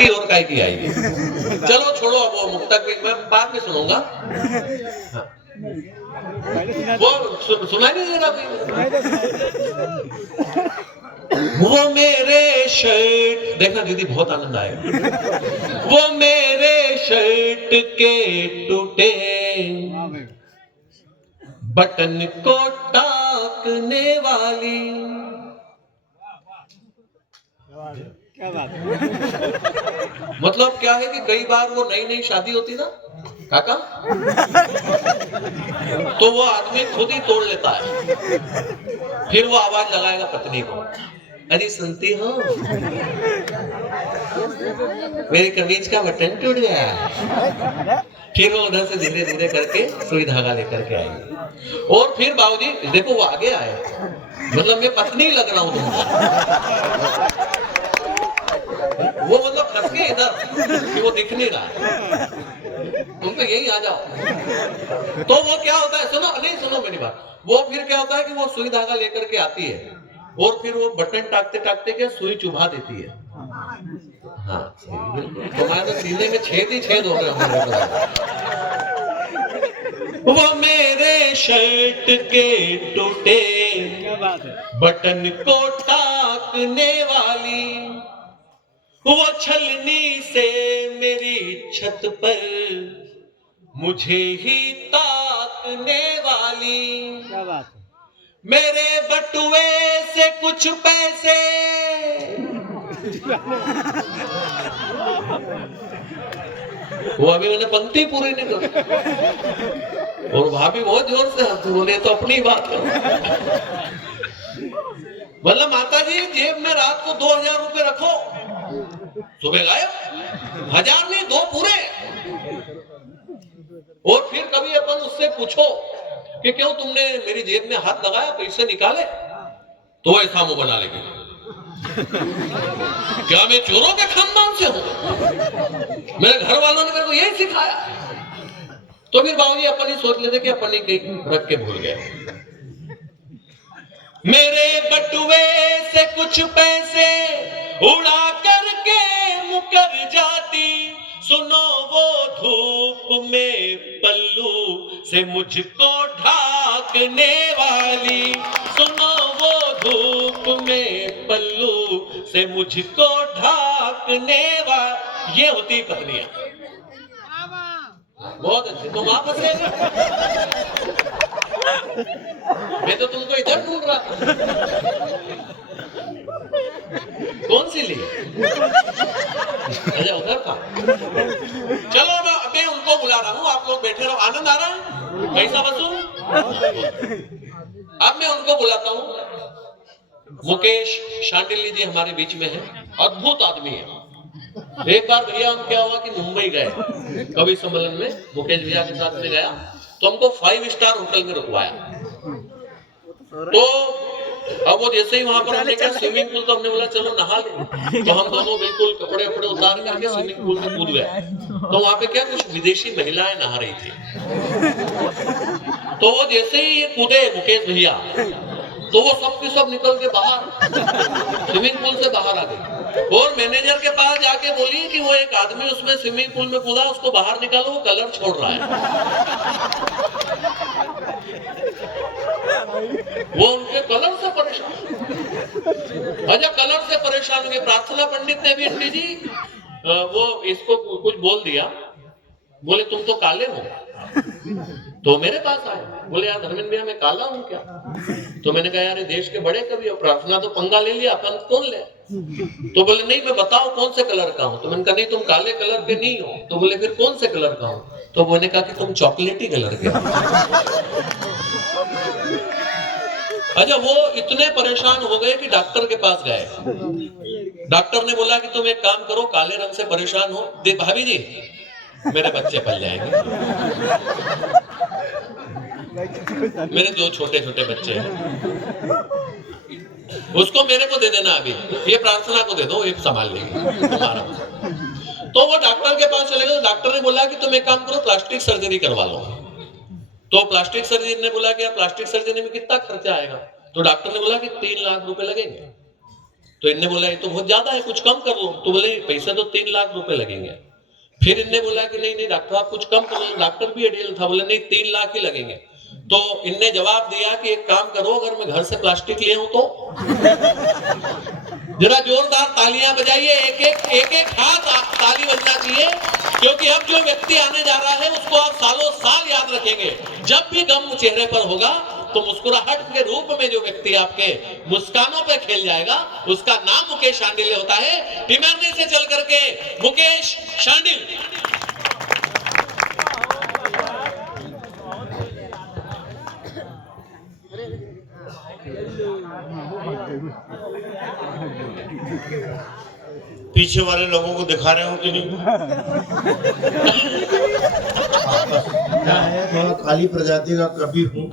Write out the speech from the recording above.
आई और काय की आई। चलो छोड़ो, अब वो मुक्तक मैं बाद में सुनूंगा। हाँ। वो सुनाई नहीं दे रहा। वो मेरे शर्ट, देखना दीदी बहुत आनंद आएगा। वो मेरे शर्ट के टूटे बटन को टाकने वाली। क्या बात है? मतलब क्या है कि कई बार वो नई नई शादी होती ना काका, तो वो आदमी खुद ही तोड़ लेता है, फिर वो आवाज लगाएगा पत्नी को, अरे सुनती हो मेरी कमीज का बटन टूट गया। फिर वो उधर से धीरे धीरे करके सुई धागा लेकर के आई, और फिर बाबूजी देखो वो आगे आए, मतलब मैं पत्नी लग रहा हूं तुमको। वो मतलब फंस गए इधर कि वो दिख नहीं रहा, तुम तो यही आ जाओ। तो वो क्या होता है, सुनो नहीं सुनो मेरी बात, वो फिर क्या होता है कि वो सुई धागा लेकर के आती है, और फिर वो बटन टाकते टाकते क्या सुई चुभा देती है। हाँ बिल्कुल, तुम्हारे तो सीने में छेद ही छेद हो गए हमारे। वो मेरे शर्ट के टूटे क्या बात है? बटन को टाकने वाली, वो छलनी से मेरी छत पर मुझे ही ताकने वाली। क्या बात है? मेरे बटुए से कुछ पैसे वो अभी मैंने पंक्ति पूरी नहीं कर, और भाभी बहुत जोर से हंस बोले तो अपनी बात करो। मतलब माता जी जेब में रात को 2000 रुपए रखो, सुबह गायब, 1000 नहीं 2 पूरे। और फिर कभी अपन उससे पूछो कि क्यों तुमने मेरी जेब में हाथ लगाया, पैसे निकाले, तो ऐसा मुंह बना लेगी, क्या मैं चोरों के खानदान से हूं? मेरे घर वालों ने मेरे को यही सिखाया। तो फिर बाबूजी अपन ही सोच लेते कि अपन ही कहीं रख के भूल गए। मेरे बटुए से कुछ पैसे उड़ा करके मुकर जाती, सुनो वो धूप में पल्लू से मुझको ढाकने वाली। सुनो वो धूप में पल्लू से मुझको ढाकने वाली। ये होती पत्नियां। बहुत अच्छे, तुम आप हंसे। मैं तो तुमको इधर ढूंढ रहा था। कौन सी ली? अच्छा उधर था। चलो मैं उनको बुला रहा हूँ, आप लोग बैठे रहो। आनंद आ रहा है? पैसा वसूल। अब मैं उनको बुलाता हूँ। मुकेश शांडिल्य जी हमारे बीच में है, अद्भुत आदमी है। एक बार भैया हम क्या हुआ कि मुंबई गए कवि सम्मेलन में, मुकेश भैया के साथ में गया, तो हमको 5 स्टार होटल में रुकवाया। तो अब वो जैसे ही वहां पर हमने क्या स्विमिंग पूल, तो हमने बोला चलो नहा ले, तो हम दोनों बिल्कुल कपड़े वपड़े उतार करके स्विमिंग पूल में कूद गए। तो वहां पे क्या कुछ विदेशी महिलाएं नहा रही थी, तो वो जैसे ही ये कूदे मुकेश भैया, तो वो सब के सब निकल के बाहर स्विमिंग पूल से बाहर आ गए, और मैनेजर के पास जाके बोली कि वो एक आदमी उसमें स्विमिंग पूल में कूदा, उसको बाहर निकालो, वो कलर छोड़ रहा है। वो उनके कलर से परेशान। अच्छा कलर से परेशान हुए, प्रार्थना पंडित ने भी आंटी जी वो इसको कुछ बोल दिया, बोले तुम तो काले हो, तो मेरे पास आए, बोले यार धर्मेंद्र भैया मैं काला हूं क्या? तो मैंने कहा यार देश के बड़े कवि हो, प्रार्थना तो पंगा ले लिया, अपन कौन ले? तो बोले नहीं मैं बताओ कौन से कलर का हूं। तो मैंने कहा नहीं तुम काले कलर के नहीं हो। तो बोले फिर कौन से कलर का हूं? तो मैंने कहा कि तुम चॉकलेटी कलर के हो। अच्छा वो इतने परेशान हो गए कि डॉक्टर के पास गए। डॉक्टर ने बोला कि तुम एक काम करो, काले रंग से परेशान हो, भाभी जी मेरे बच्चे पल जाएंगे, मेरे 2 छोटे छोटे बच्चे हैं, उसको मेरे को दे देना, अभी ये प्रार्थना को दे दो, एक संभाल लेगी तुम्हारा। तो वो डॉक्टर के पास चले गए। डॉक्टर ने बोला कि तुम एक काम करो, प्लास्टिक सर्जरी करवा लो। तो प्लास्टिक सर्जरी ने बोला कि प्लास्टिक सर्जरी में कितना खर्चा आएगा? तो डॉक्टर ने बोला कि 3 लाख रुपए लगेंगे। तो इनने बोला ये तो बहुत ज्यादा है, कुछ कम कर लो। तो बोले पैसे तो 3 लाख रुपए लगेंगे। फिर इनने बोला कि नहीं नहीं डॉक्टर आप कुछ कम करो, डॉक्टर भी एडियल था, बोले नहीं 3 लाख ही लगेंगे। तो इनने जवाब दिया कि एक काम करो, अगर मैं घर से प्लास्टिक ले आऊं तो। जरा जोरदार तालियां बजाइए, एक एक हाथ ताली बजना चाहिए, क्योंकि अब जो व्यक्ति आने जा रहा है उसको आप सालों साल याद रखेंगे। जब भी गम चेहरे पर होगा तो मुस्कुराहट के रूप में जो व्यक्ति आपके मुस्कानों पे खेल जाएगा उसका नाम मुकेश शांडिल्य होता है। टिमरनी से चल करके मुकेश शांडिल्य। पीछे वाले लोगों को दिखा रहे हो कि नहीं? क्या है, थोड़ा खाली प्रजाति का कबीर हूँ।